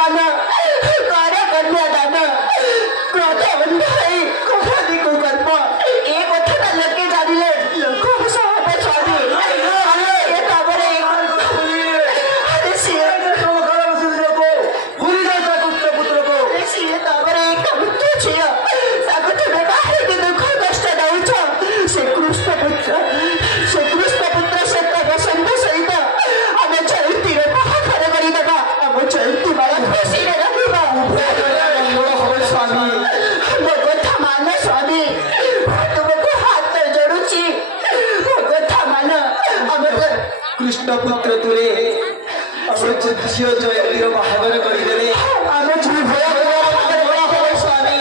मान कर कन्यादान क्रोध अन्धाई कहानी को कर्म ए कथा लोके जानिले लोक सब स्वामी ए खबर अरे सिए भूली जाता पुत्र को सिए खबर एक पुत्र छियो ताको तुमे बाहर के दुख कष्ट दउछ से कृष्ण पुत्र से बसंत सहित हम चैती रे बाहर करी देबा हम चैती बाला खुशी रे रहिबा स्वामी मो कथा मान स्वामी तुमको हाथ जोड़ुची मो कथा मान हम कृष्ण पुत्र तुरे झील जयंती बाहर करदेले हम स्वामी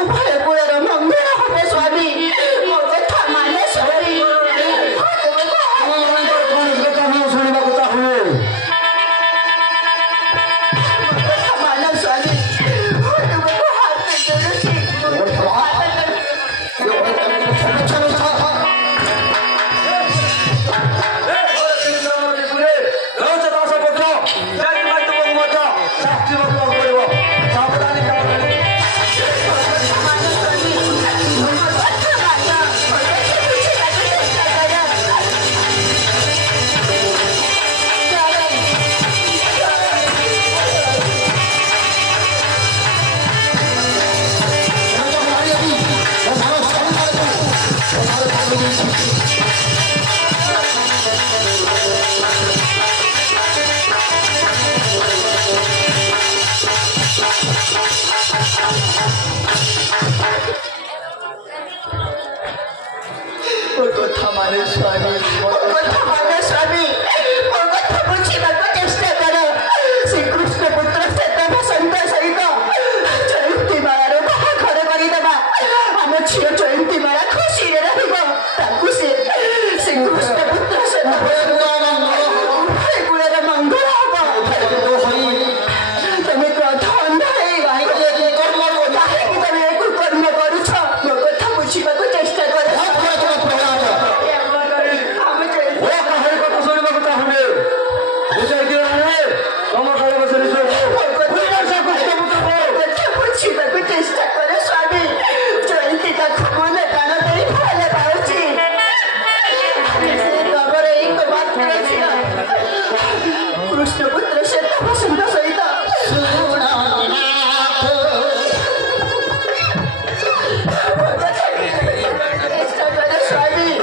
उभय कुलर मंगल हम स्वामी मो कथा मान स्वामी शुणा चाहूँ मान स्वामी तुमको हाथ जोड़ुची कथा माने स्वामी स्वामी चेष्टा कर श्री कृष्ण पुत्र से बसंत सहित जयंती मालार बाहाघर करदेबा आम झील जयंती माला खुशी श्री कृष्ण पुत्र से कुलर मंगल हम तुम क्रोध अंधाई तुम कर्म करुछ मो कथा बुझा चेष्टा कर चेष्टा कर स्वामी जयंती का मन प्राण दे भले पाउची खबर एक मात्र कृष्ण पुत्र से बसंत सहित चेष्टा कर स्वामी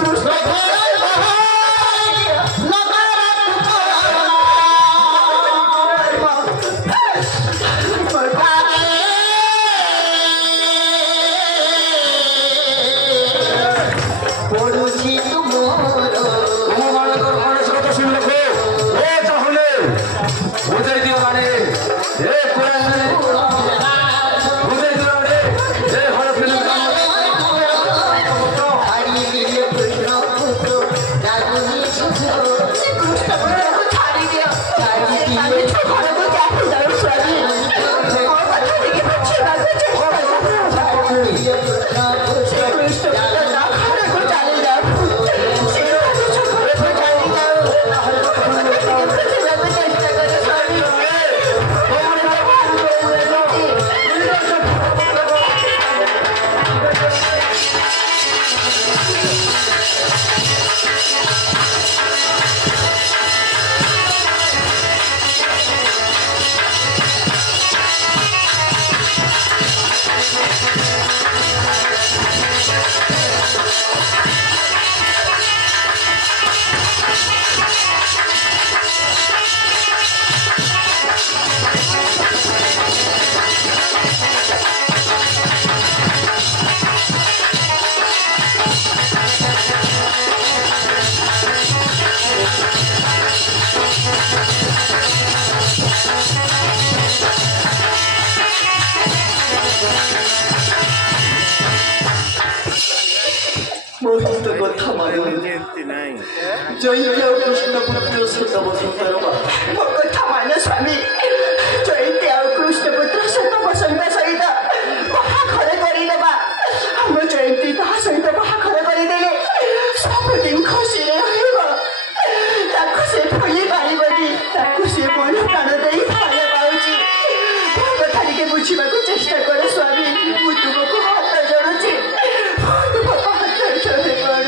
कृष्ण ଜୟନ୍ତୀ ଆଉ କୃଷ୍ଣ ପୁତ୍ର ଶ୍ଵେତ ବସନ୍ତର ମା ମୋ କଥା ମାନ ସ୍ୱାମୀ ଜୟନ୍ତୀ ଆଉ କୃଷ୍ଣ ପୁତ୍ର ଶ୍ଵେତ ବସନ୍ତ ସହିତ ବାହାଘର କରିଦେବା ଆମ ଜୟନ୍ତୀ ତାହା ସହିତ ବାହାଘର କରିଦେଲେ ସବୁଦିନ ଖୁସିରେ ରହିବ ତାକୁ ସେ ଭୁଲି ପାରିବନି ତାକୁ ସେ ମନ ପ୍ରାଣ ଦେଇ ଭଲ ପାଉଛି ମୋ କଥା ଟିକେ ବୁଝିବାକୁ ଚେଷ୍ଟା କର ସ୍ୱାମୀ ମୁଁ ତୁମକୁ ହାତ ଯୋଡୁଛି ତୁମ ପାଖରେ ପଡୁଛି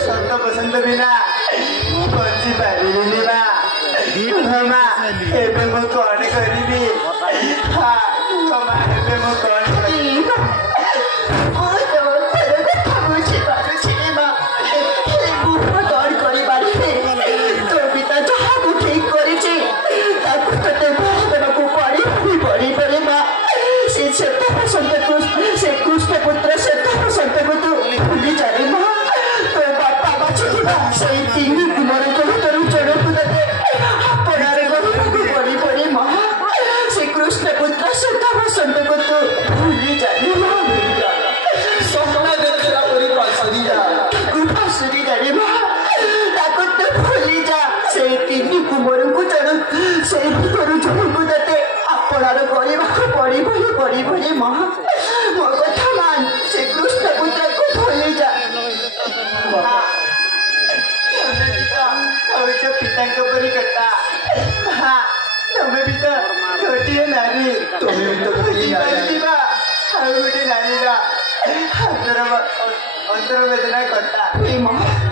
ସନ୍ତ ବସନ୍ତ ବିନା ବଞ୍ଚି ପାରିବିନି ମା ମା ଏବେ ମୁଁ କଣ କରିବି ମା ଏବେ ମୁଁ କଣ କରିବି से कृष्ण पुत्र से बसंतକୁ ତୁ ଭୁଲି ଯାରେ ମା ତୋ ବାପା ବାଛିଥିବା ସେଇ ତିନି କୁମାର ଭିତରୁ ଜଣକୁ ତତେ ଆପଣାରେ ଗଢ଼ିବାକୁ ପଡ଼ି ମା ସେ କୃଷ୍ଣ ପୁତ୍ର ସେ ବସନ୍ତକୁ ତୁ ଭୁଲି ଯାରେ ମା ସ୍ୱପ୍ନ ଦେଖିଲା ପରି ପାଶୁରି ଯା ପାଶୁରି ଯାରେ ମା ତାକୁ ତୁ ଭୁଲି ଯା ସେଇ ତିନି କୁମାରଙ୍କୁ ସେଇ ଭିତରୁ ଜଣକୁ ତତେ ଆପଣାର କରିବାକୁ ପଡ଼ିବ ମା ମୋ କଥା ମାନ ସେ କୃଷ୍ଣ ପୁତ୍ରକୁ ଭୁଲି ଯା ପିତାଙ୍କ ପରି କଥା ତମେ ବି ତ ଗୋଟିଏ ନାରୀ ତମେ ବି ତ ଗୋଟିଏ ନାରୀ ଆଉ ଗୋଟେ ନାରୀର ଅନ୍ତର ବେଦନା କଥା ମା